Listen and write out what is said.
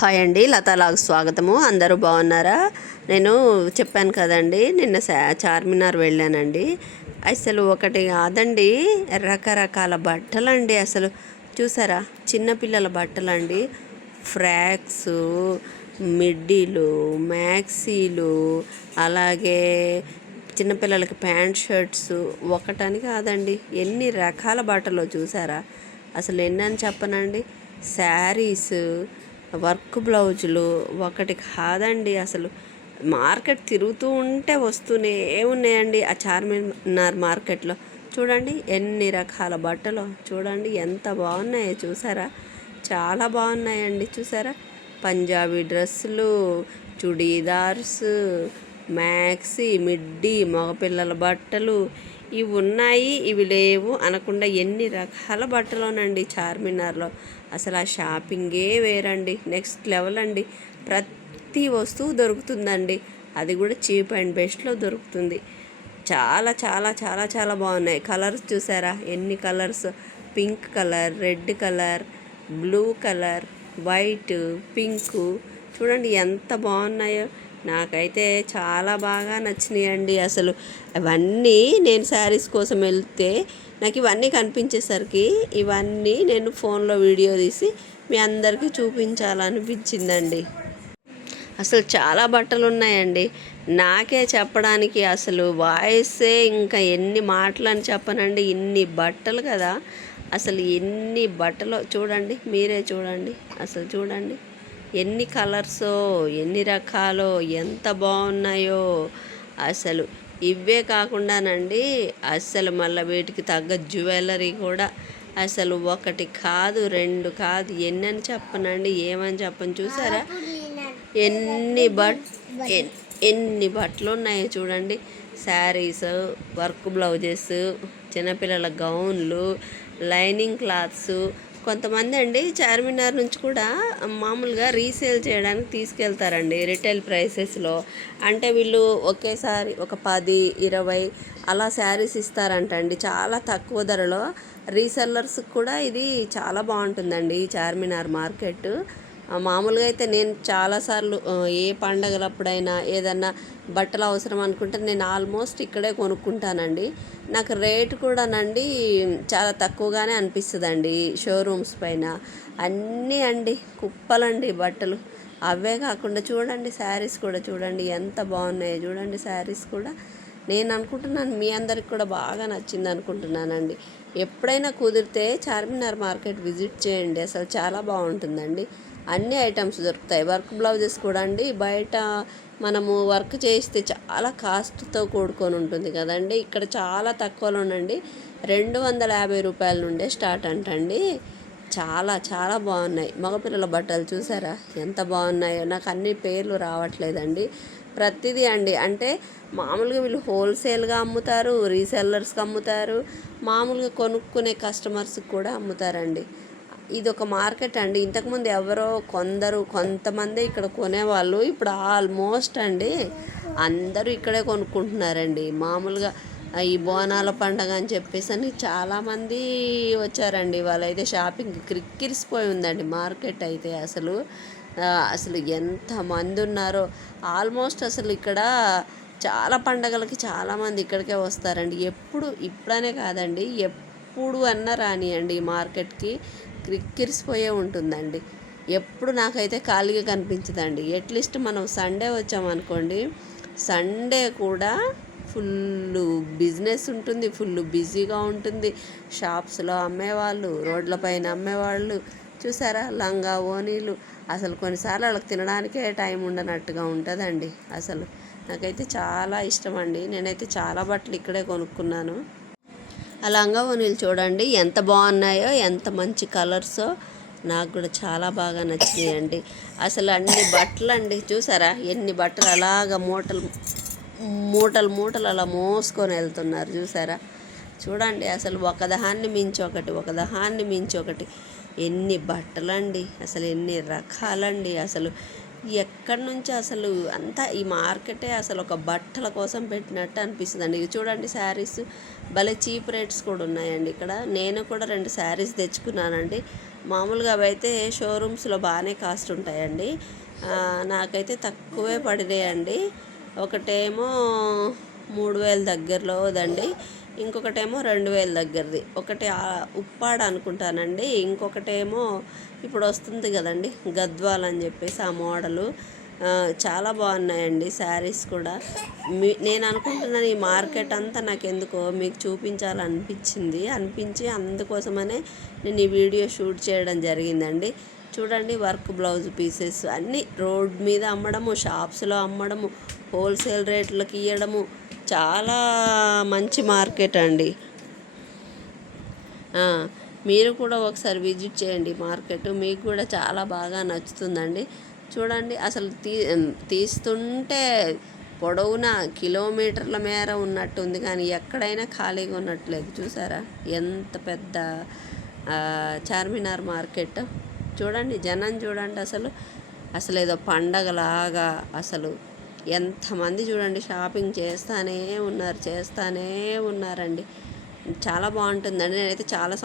Hi అండి, లతాలాగ్ స్వాగతము. అందరూ బాగున్నారా? నేను చెప్పాను కదండి, నిన్న చార్మినార్ వెళ్ళానండి. అసలు ఒకటి కాదండి, రకరకాల బట్టలండి. అసలు చూసారా, చిన్నపిల్లల బట్టలండి. ఫ్రాక్స్, మిడ్డీలు, మ్యాక్సీలు, అలాగే చిన్నపిల్లలకి ప్యాంట్ షర్ట్స్. ఒకటని కాదండి, ఎన్ని రకాల బట్టలు చూసారా? అసలు ఎన్నని చెప్పనండి. శారీస్, వర్క్ బ్లౌజులు, ఒకటి కాదండి. అసలు మార్కెట్ తిరుగుతూ ఉంటే వస్తూనే ఉన్నాయండి ఆ చార్మినార్ మార్కెట్లో. చూడండి ఎన్ని రకాల బట్టలు, చూడండి ఎంత బాగున్నాయో చూసారా? చాలా బాగున్నాయండి. చూసారా, పంజాబీ డ్రెస్సులు, చుడీదార్స్, మ్యాక్సీ, మిడ్డీ, మగపిల్లల బట్టలు, ఇవి ఉన్నాయి ఇవి లేవు అనకుండా ఎన్ని రకాల బట్టలోనండి చార్మినార్లో. అసలు ఆ షాపింగే వేరండి, నెక్స్ట్ లెవెల్ అండి. ప్రతి వస్తువు దొరుకుతుందండి, అది కూడా చీప్ అండ్ బెస్ట్లో దొరుకుతుంది. చాలా చాలా చాలా చాలా బాగున్నాయి. కలర్స్ చూసారా, ఎన్ని colours! Pink colour, red colour, blue colour, white, pink, చూడండి ఎంత బాగున్నాయో. నాకైతే చాలా బాగా నచ్చినాయండి. అసలు అవన్నీ నేను శారీస్ కోసం వెళ్తే నాకు ఇవన్నీ కనిపించేసరికి ఇవన్నీ నేను ఫోన్లో వీడియో తీసి మీ అందరికీ చూపించాలనిపించిందండి. అసలు చాలా బట్టలు ఉన్నాయండి. నాకే చెప్పడానికి అసలు వాయిసే ఇంకా ఎన్ని మాటలు అని చెప్పనండి. ఇన్ని బట్టలు కదా, అసలు ఎన్ని బట్టలు చూడండి, మీరే చూడండి. అసలు చూడండి ఎన్ని కలర్సో, ఎన్ని రకాలో, ఎంత బాగున్నాయో. అసలు ఇవే కాకుండానండి, అసలు మళ్ళీ వీటికి తగ్గ జ్యువెలరీ కూడా అసలు ఒకటి కాదు, రెండు కాదు, ఎన్నని చెప్పనండి, ఏమని చెప్పను. చూసారా ఎన్ని బట్టలు ఉన్నాయో చూడండి. శారీస్, వర్క్ బ్లౌజెస్, చిన్నపిల్లల గౌన్లు, లైనింగ్ క్లాత్స్. కొంతమంది అండి చార్మినార్ నుంచి కూడా మామూలుగా రీసేల్ చేయడానికి తీసుకెళ్తారండి రిటైల్ ప్రైసెస్లో. అంటే వీళ్ళు ఒకేసారి ఒక 10, 20 అలా శారీస్ ఇస్తారంటండి చాలా తక్కువ ధరలో. రీసెల్లర్స్కి కూడా ఇది చాలా బాగుంటుందండి ఈ చార్మినార్ మార్కెట్. మామూలుగా అయితే నేను చాలాసార్లు ఏ పండగలప్పుడైనా ఏదన్నా బట్టలు అవసరం అనుకుంటే నేను ఆల్మోస్ట్ ఇక్కడే కొనుక్కుంటానండి. నాకు రేటు కూడానండి చాలా తక్కువగానే అనిపిస్తుందండి షోరూమ్స్ పైన. అన్నీ అండి కుప్పలండి బట్టలు. అవే కాకుండా చూడండి శారీస్ కూడా చూడండి ఎంత బాగున్నాయో చూడండి. శారీస్ కూడా నేను అనుకుంటున్నాను మీ అందరికి కూడా బాగా నచ్చింది అనుకుంటున్నానండి. ఎప్పుడైనా కుదిరితే చార్మినార్ మార్కెట్ విజిట్ చేయండి, అసలు చాలా బాగుంటుందండి. అన్ని ఐటమ్స్ దొరుకుతాయి. వర్క్ బ్లౌజెస్ కూడా అండి, బయట మనము వర్క్ చేస్తే చాలా కాస్ట్తో కూడుకొని ఉంటుంది కదండి, ఇక్కడ చాలా తక్కువలోనండి 250 రూపాయల నుండే స్టార్ట్ అంటండి. చాలా చాలా బాగున్నాయి. మగపిల్లల బట్టలు చూసారా ఎంత బాగున్నాయో. నాకు అన్ని పేర్లు రావట్లేదండి. ప్రతిదీ అండి, అంటే మామూలుగా వీళ్ళు హోల్సేల్గా అమ్ముతారు, రీసెల్లర్స్కి అమ్ముతారు, మామూలుగా కొనుక్కునే కస్టమర్స్కి కూడా అమ్ముతారండి. ఇది ఒక మార్కెట్ అండి. ఇంతకుముందు ఎవరో కొంతమంది ఇక్కడ కొనేవాళ్ళు, ఇప్పుడు ఆల్మోస్ట్ అండి అందరూ ఇక్కడే కొనుక్కుంటున్నారండి. మామూలుగా ఈ బోనాల పండగ అని చెప్పేసి అని చాలామంది వచ్చారండి. వాళ్ళైతే షాపింగ్ క్రిక్కిరిసిపోయి ఉందండి మార్కెట్ అయితే. అసలు ఎంతమంది ఉన్నారో. ఆల్మోస్ట్ అసలు ఇక్కడ చాలా పండగలకి చాలామంది ఇక్కడికే వస్తారండి. ఇప్పుడనే కాదండి, ఎప్పుడు అన్నా రానియండి ఈ మార్కెట్కి క్రిక్కిరిసిపోయే ఉంటుందండి. ఎప్పుడు నాకైతే ఖాళీగా కనిపించదండి. అట్లీస్ట్ మనం సండే వచ్చామనుకోండి, సండే కూడా ఫుల్ బిజినెస్ ఉంటుంది, ఫుల్ బిజీగా ఉంటుంది. షాప్స్లో అమ్మేవాళ్ళు, రోడ్లపైన అమ్మేవాళ్ళు, చూసారా లంగా ఓనీలు. అసలు కొన్నిసార్లు వాళ్ళకి తినడానికే టైం ఉండనట్టుగా ఉంటుందండి. అసలు నాకైతే చాలా ఇష్టం అండి. నేనైతే చాలా బట్టలు ఇక్కడే కొనుక్కున్నాను. ఆ లంగా ఓనీలు చూడండి ఎంత బాగున్నాయో, ఎంత మంచి కలర్సో. నాకు కూడా చాలా బాగా నచ్చినాయండి. అసలు అన్ని బట్టలు అండి. చూసారా ఎన్ని బట్టలు అలాగా మూటలు మూటలు అలా మోసుకొని వెళ్తున్నారు. చూసారా, చూడండి అసలు ఒకదాన్ని మించి ఒకటి ఎన్ని బట్టలండి, అసలు ఎన్ని రకాలండి. అసలు ఎక్కడి నుంచి అసలు అంతా ఈ మార్కెటే అసలు ఒక బట్టల కోసం పెట్టినట్టు అనిపిస్తుందండి. ఇది చూడండి శారీస్ భలే చీప్ రేట్స్ కూడా ఉన్నాయండి ఇక్కడ. నేను కూడా 2 శారీస్ తెచ్చుకున్నానండి. మామూలుగా అవైతే షోరూమ్స్లో బాగానే కాస్ట్ ఉంటాయండి. నాకైతే తక్కువే పడినాయండి. ఒకటేమో 3000 దగ్గరలోదండి, ఇంకొకటేమో 2000 దగ్గరది. ఒకటి ఉప్పాడ అనుకుంటానండి, ఇంకొకటేమో ఇప్పుడు వస్తుంది కదండి గద్వాల్ అని చెప్పేసి ఆ మోడలు. చాలా బాగున్నాయండి శారీస్ కూడా. నేను అనుకుంటున్నాను ఈ మార్కెట్ అంతా నాకెందుకో మీకు అనిపించి అందుకోసమనే నేను ఈ వీడియో షూట్ చేయడం జరిగిందండి. చూడండి, వర్క్ బ్లౌజ్ పీసెస్ అన్నీ రోడ్ మీద అమ్మడము, షాప్స్లో అమ్మడము, హోల్సేల్ రేట్లకు ఇవ్వడము. చాలా మంచి మార్కెట్ అండి. మీరు కూడా ఒకసారి విజిట్ చేయండి మార్కెట్, మీకు కూడా చాలా బాగా నచ్చుతుందండి. చూడండి, అసలు తీస్తుంటే పొడవునా కిలోమీటర్ల మేర ఉన్నట్టుంది, కానీ ఎక్కడైనా ఖాళీగా ఉన్నట్లేదు. చూసారా ఎంత పెద్ద చార్మినార్ మార్కెట్. చూడండి జనం చూడండి, అసలు ఏదో పండగలాగా. అసలు ఎంతమంది చూడండి, షాపింగ్ చేస్తూనే ఉన్నారండి. చాలా బాగుంటుందండి. నేనైతే చాలా